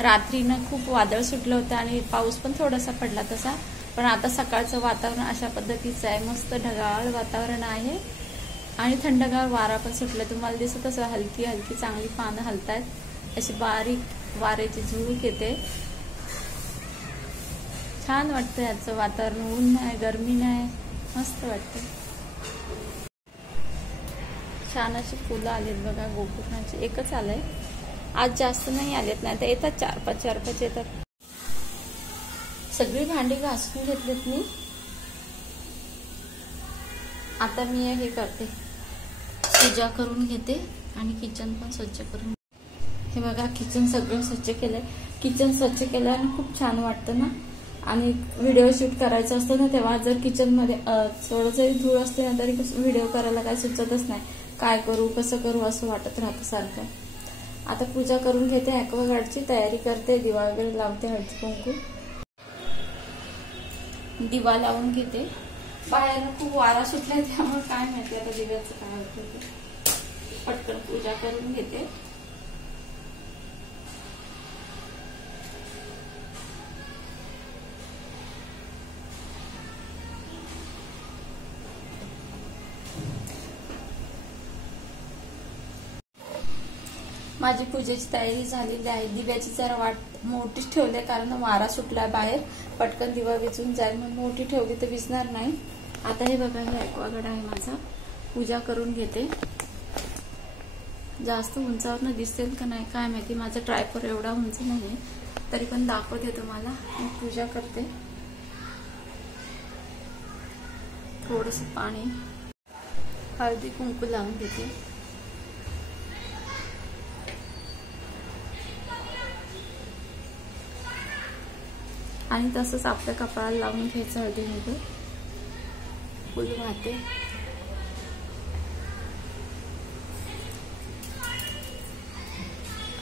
रात्रीनं खूप वादळ सुटलं होतं आणि पाऊस पण थोडासा पडला तसा, पण आता सकाळचं वातावरण अशा पद्धतीचं आहे. मस्त ढगाळ वातावरण आहे आणि थंडगार वारा पण सुटला. तुम्हाला दिसत असं हलकी हलकी चांगली पानं हलतायत, अशी बारीक वाऱ्याची झुळूक येते. छान वाटतं याचं वातावरण. ऊन नाही, गरमी नाही, मस्त वाटतं. छान अशी फुलं आलेत बघा गोकुळाची. एकच आलंय आज, जास्त नाही आलेत, नाही तर येतात 4-5 येतात. सगळी भांडी घासून घेतलीत मी. आता मी हे करते, पूजा करून घेते आणि किचन पण स्वच्छ करून. हे बघा किचन सगळं स्वच्छ केलंय. किचन स्वच्छ केल्याने खूप छान वाटतं ना. आणि व्हिडिओ शूट करायचं असतं ना, तेव्हा जर किचनमध्ये थोडं जरी धूळ असते ना तरी व्हिडिओ करायला काय सुचतच नाही. काय करू कसं करू असं वाटत राहतं सारखं. आता पूजा करून घेते, ॲक्वागार्डची तयारी करते, दिवा वगैरे लावते, हळदी कुंकू दिवा लावून घेते. बाहेर खूप वारा सुटलाय त्यामुळे काय माहिती आता दिव्याचं काय होतं ते. पटकन पूजा करून घेते. माझी पूजेची तयारी झालेली आहे. दिव्याची जरा वाट मोठीच ठेवली कारण वारा सुटला बाहेर, पटकन दिवा विझून जाईल म्हणून मोठी ठेवली तर विझणार नाही. आता हे बघा, हे ॲक्वागार्ड आहे माझा. पूजा करून घेते. जास्त उंचावर दिसेल का नाही काय माहिती, माझा ट्रायपॉड एवढा उंच नाहीये, तरी पण दाखवते तुम्हाला. मी पूजा करते. थोडंसं पाणी, हळदी कुंकू लावून घेते. आणि तसंच आपल्या कपाळाला लावून घ्यायचं हळदी कुंकू. फुल वाहते.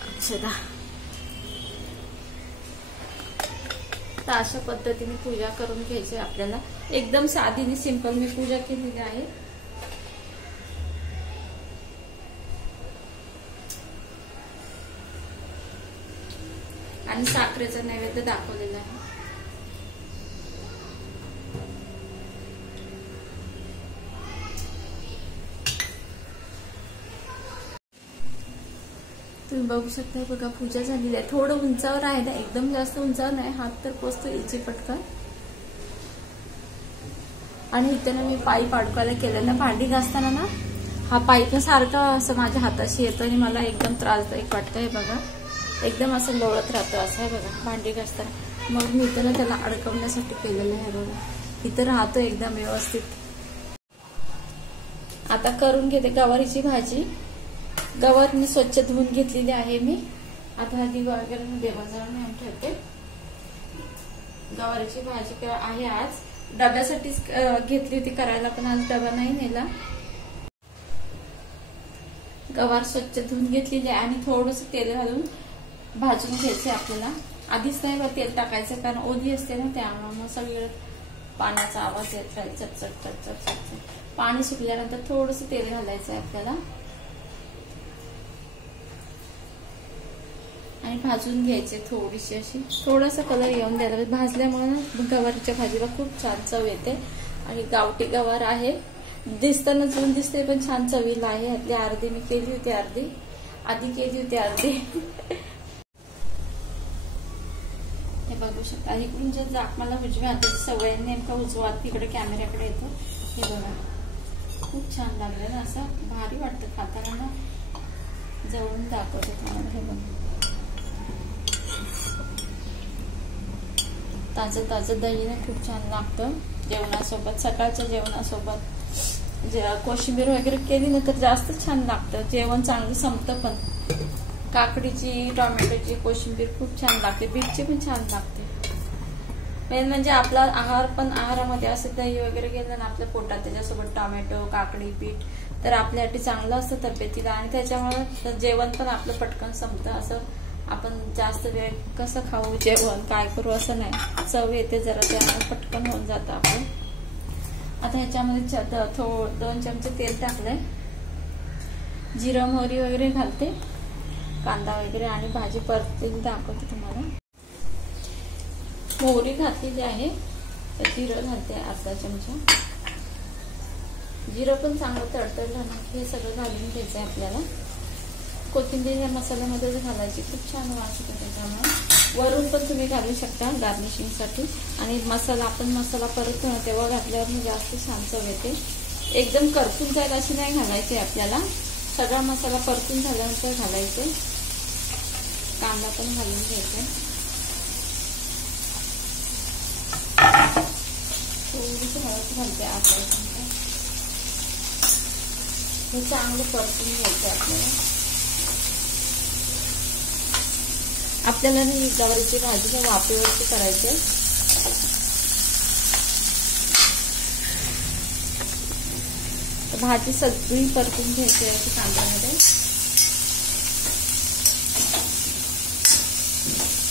अक्षदा. तर अशा पद्धतीने पूजा करून घ्यायची आपल्याला. एकदम साधीने सिंपल मी पूजा केलेली आहे. आणि साखरेचा नैवेद्य दाखवलेला आहे. तुम्ही बघू शकता बघा, पूजा झालेली आहे. थोडं उंचावर आहे ना, एकदम जास्त उंचावर नाही, हात तर पोचतो इथे पटकन. आणि इथे ना मी पाईप अडकवायला केलेला. भांडी घासताना ना हा पाईप सारखा असं माझ्या हाताशी येतो आणि मला एकदम त्रासदायक वाटतं. हे बघा, एकदम असं लोळत राहतं असं आहे बघा भांडी घासताना. मग मी इथं ना त्याला अडकवण्यासाठी केलेलं आहे बघा. इथं राहतो एकदम व्यवस्थित. आता करून घेते गवारीची भाजी. गवार मी स्वच्छ धुवून घेतलेली आहे मी. आता हा दिवा वगैरे मी देवाजवळ नेऊन ठेवते. गवारीची भाजी आहे आज. डब्यासाठीच घेतली होती करायला, पण आज डबा नाही नेला. गवार स्वच्छ धुवून घेतलेली आहे आणि थोडंसं तेल घालून भाजून घ्यायचे आपल्याला. आधीच नाही तेल टाकायचं कारण ओली असते ना, त्यामुळे मग सगळं पाण्याचा आवाज येत राहील चटचट चटचट चटचट. पाणी सुकल्यानंतर थोडंसं तेल घालायचं आहे आपल्याला आणि भाजून घ्यायचे. थोडीशी अशी थोडासा कलर येऊन द्यायला. भाजल्यामुळे गवारीच्या भाजीला खूप छान चव येते. आणि गावठी गवार आहे, दिसताना जुन दिसते पण छान चवीला आहे. यातली अर्धी मी केली होती, आधी केली होती अर्धी. हे बघू शकता, इकडून जे जाक मला उजव्या हाताची सवय, नेमका उजवा तिकडे कॅमेऱ्याकडे येतो. हे बघा खूप छान लागलं ना, असं भारी वाटतं खाताना ना. जवळून दाखवते तुम्हाला. हे बघा ताजं ताजं दहीने खूप छान लागतं जेवणासोबत. सकाळच्या जेवणासोबत कोशिंबीर वगैरे केली ना तर जास्त छान लागतं जेवण. चांगलं संपतं पण. काकडीची, टोमॅटोची कोशिंबीर खूप छान लागते. बीटची पण छान लागते. मेन म्हणजे आपला आहार पण, आहारामध्ये असं दही वगैरे गेलं ना आपल्या पोटात, त्याच्यासोबत टोमॅटो, काकडी, बीट, तर आपल्यासाठी चांगलं असतं तब्येतीला. आणि त्याच्यामुळे जेवण पण आपलं पटकन संपतं. असं आपण जास्त वेळ कसं खाऊ जेवण काय करू असं नाही, चव येते जरा, त्यामुळे पटकन होऊन जातं आपण. आता ह्याच्यामध्ये 2 चमचे तेल टाकलंय. जिरं मोहरी वगैरे घालते. कांदा वगैरे आणि भाजी परतलेली दाखवते तुम्हाला. मोहरी घातलेली आहे, जिरं घालते अर्धा चमचा. जिरं पण चांगलं तडतडलं ना हे सगळं घालून घ्यायचं आहे आपल्याला. कोथिंबीर या मसाल्यामध्ये घालायची, खूप छान वास येतो त्याच्यामुळे. वरून पण तुम्ही घालू शकता गार्निशिंगसाठी. आणि आपण मसाला परततो ना तेव्हा घातल्यावर जास्त छान चव येते. एकदम करपून जाईल अशी नाही घालायची आपल्याला. सगळा मसाला परतून झाल्यानंतर घालायचे. कांदा पण घालून घ्यायचा. थोडीशी हळद घालते अर्धा चमचा. हे चांगलं परतून घ्यायचं आपल्याला गवारीची भाजी वाफेवरची करायची. भाजी सगळी परतून घ्यायची आहे कांद्यामध्ये.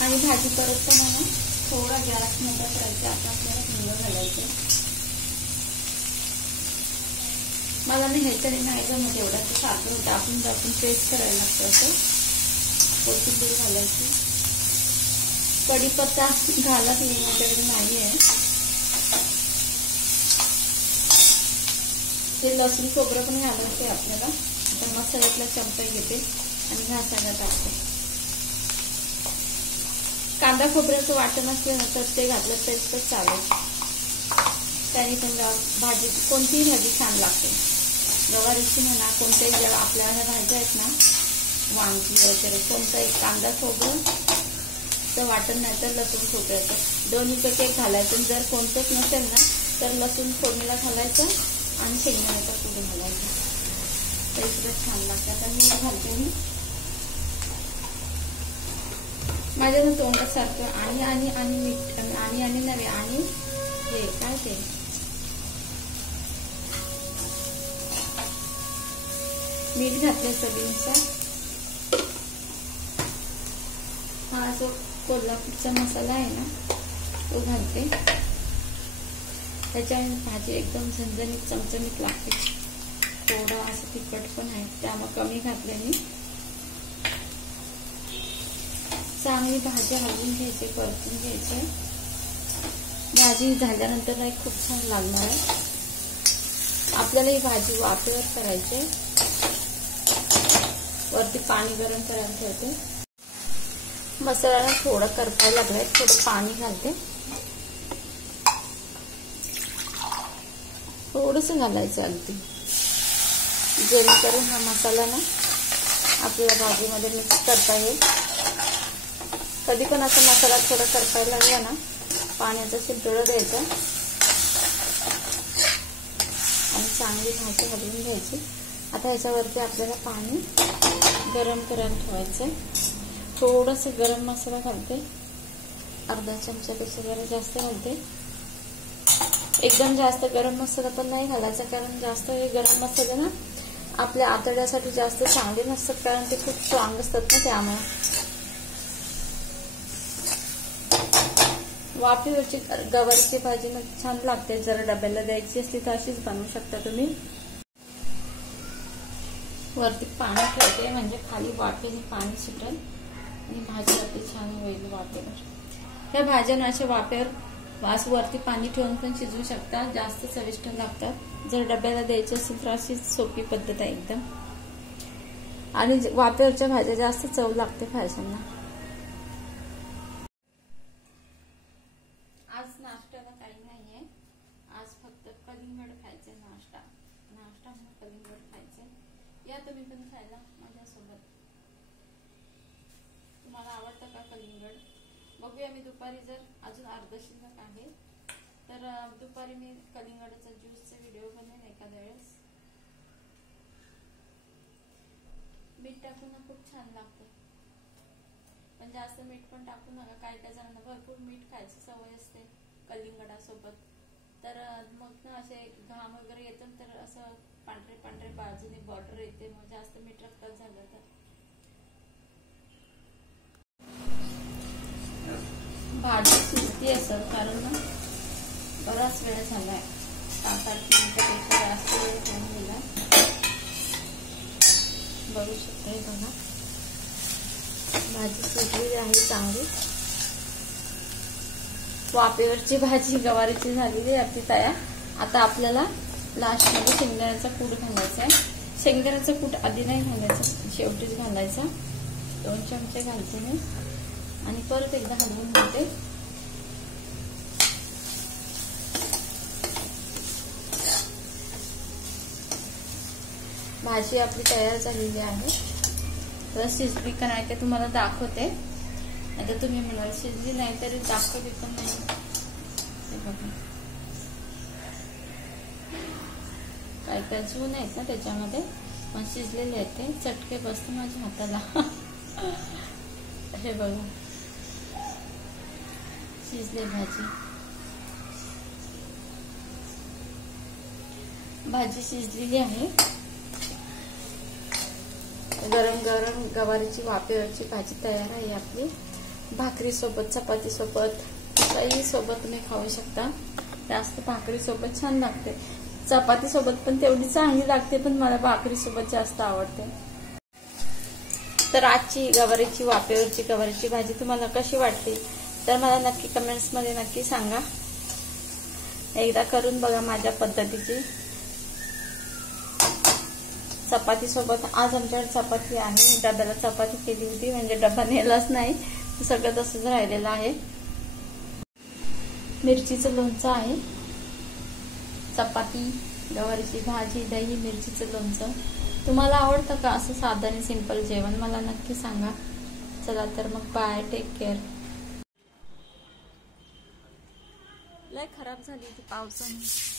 आणि भाजी परतताना ना थोडा गॅस मोठा करायचा. आता आपल्याला हिंग घालायचं. मला नाही ह्याच्याने नाही जमत एवढा, ते साखर होतं आपण पेस्ट करायला लागतं असं. कोथिंबीर घालायची. कढीपत्ता घाला, माझ्याकडे नाही आहे. ते लसूण खोबरं पण घालायचं आपल्याला. आता मसाल्यातला चमचा घेते आणि हा सगळं टाकते. कांदा खोबऱ्याचं वाटण असलं ना तर ते घातलं तरी चालेल. त्याने पण भाजी कोणतीही भाजी छान लागते. गवारीची म्हणा, कोणत्याही जेव्हा आपल्या ह्या भाज्या आहेत ना, वांगी वगैरे, कोणताही कांदा खोबरं वाटण नाही तर लसूण खोबऱ्याचं दोन्हीपैकी एक घालायचं. जर कोणतंच नसेल ना तर लसूण फोडणीला घालायचं आणि शेंगदाण्याचा कूट घालायचं. तर सुद्धा छान लागतं. आता मी घालते. मी माझ्या तोंडासारखं आणि मीठ आणि नव्हे आणि हे काय ते मीठ घातले चवीनुसार. हा जो कोल्हापूरचा मसाला आहे ना तो घालते. त्याच्याने भाजी एकदम झणझणीत चमचमीत लागते. थोडा असं तिखट पण आहे त्यामुळे कमी घातले मी. चांगली भाजी हलवून घ्यायची, परतून घ्यायची. भाजी झाल्यानंतर नाही खूप छान लागणार आहे. आपल्याला ही भाजी वाफेवर करायची. वरती पाणी गरम करायला ठेवते. मसाल्याला थोडं करपायला लागलाय, थोडं पाणी घालते. थोडस घालायचं अगदी, जेणेकरून हा मसाला ना आपल्याला भाजीमध्ये मिक्स करता येईल. कधी पण असा मसाला थोडा करपायला लागला ना पाण्याचा शिंतोडा द्यायचा आणि चांगली भाजी हलवून घ्यायची. आता ह्याच्यावरती आपल्याला पाणी गरम करायला ठेवायचं. थोडंसं गरम मसाला घालते, अर्धा चमच्यापेक्षा जरा जास्त घालते. एकदम जास्त गरम मसाला पण नाही घालायचा, कारण जास्त हे गरम मसाले ना आपल्या आतड्यासाठी जास्त चांगले नसतात, कारण ते खूप स्ट्रॉंग असतात ना. त्यामुळे वाफेवरची गवारीची भाजी छान लागते. जर डब्याला द्यायची असली तर अशीच बनवू शकता तुम्ही. वरती पाणी ठेवते म्हणजे खाली वाफेने पाणी सुटेल आणि भाजी अति छान होईल वाफेवर. ह्या भाज्या अशा वाफेवर वास वरती पाणी ठेवून पण शिजवू शकता, जास्त चविष्ट लागतात. जर डब्याला द्यायची असेल तर अशीच सोपी पद्धत आहे एकदम. आणि वाफेवरच्या भाज्या जास्त चव लागते भाज्यांना. आज नाश्त्याला काही नाहीये, आज फक्त कलिंगड खायचे. नाश्ता म्हणून कलिंगड खायचे. या तुम्ही पण खायला माझ्यासोबत. तुम्हाला आवडतं का कलिंगड? बघूया. मी दुपारी जर अजून अर्धा शिल्लक आहे तर दुपारी मी कलिंगडाचा ज्यूसचा व्हिडिओ बनवेन एखाद्या वेळेस. मीठ टाकून खूप छान लागतं, पण जास्त मीठ पण टाकू नका. काही जणांना भरपूर मीठ खायची सवय असते कलिंगडासोबत, तर मग ना असे घाम वगैरे येतं, तर असं पांढरे बाजूने बॉर्डर येते. मग जास्त मीठ रक्तात झालं तर भाजी शिजती असेल, कारण ना बराच वेळ झालाय, 7-8 मिनिटापेक्षा जास्त वेळ होऊन गेला. बघू शकते बघा. भाजी शिजलेली आहे चांगली. वाफेवरची भाजी गवारीची झालेली आहे आपली तयार. आता आपल्याला लास्टमध्ये शेंगदाण्याचा कूट घालायचा आहे. शेंगदाण्याचा कूट आधी नाही घालायचा, शेवटीच घालायचा. 2 चमचे घालते मी आणि परत एकदा हलवून घेते. भाजी आपली तयार झालेली आहे. तर शिजली का नाही ते तुम्हाला दाखवते. आता तुम्ही म्हणाल शिजली नाही तरी दाखवली पण नाही. हे बघा काय काय जून आहेत ना त्याच्यामध्ये, पण शिजलेले आहेत ते. चटके बसते माझ्या हाताला. हे बघा शिजले भाजी शिजलेली आहे. गरम गरम गवारीची वाफेवरची भाजी तयार आहे आपली. भाकरी सोबत, चपाती सोबत, काही सोबत तुम्ही खाऊ शकता. जास्त भाकरी सोबत छान लागते. चपाती सोबत पण तेवढी चांगली लागते, पण मला भाकरी सोबत जास्त आवडते. तर आजची गवारीची वाफेवरची गवारीची भाजी तुम्हाला कशी वाटते तर मला नक्की कमेंट्स मध्ये नक्की सांगा. एकदा करून बघा माझ्या पद्धतीची. चपाती सोबत, आज आमच्याकडे चपाती आहे. डब्याला चपाती केली होती, म्हणजे डबा नेलाच नाही, सगळं तसंच राहिलेलं आहे. मिरचीचं लोणचं आहे. चपाती, गवारीची भाजी, दही, मिरचीचं लोणचं. तुम्हाला आवडतं का असं साधं आणि सिंपल जेवण? मला नक्की सांगा. चला तर मग बाय, टेक केअर. लय खराब झाली ती पावसाने.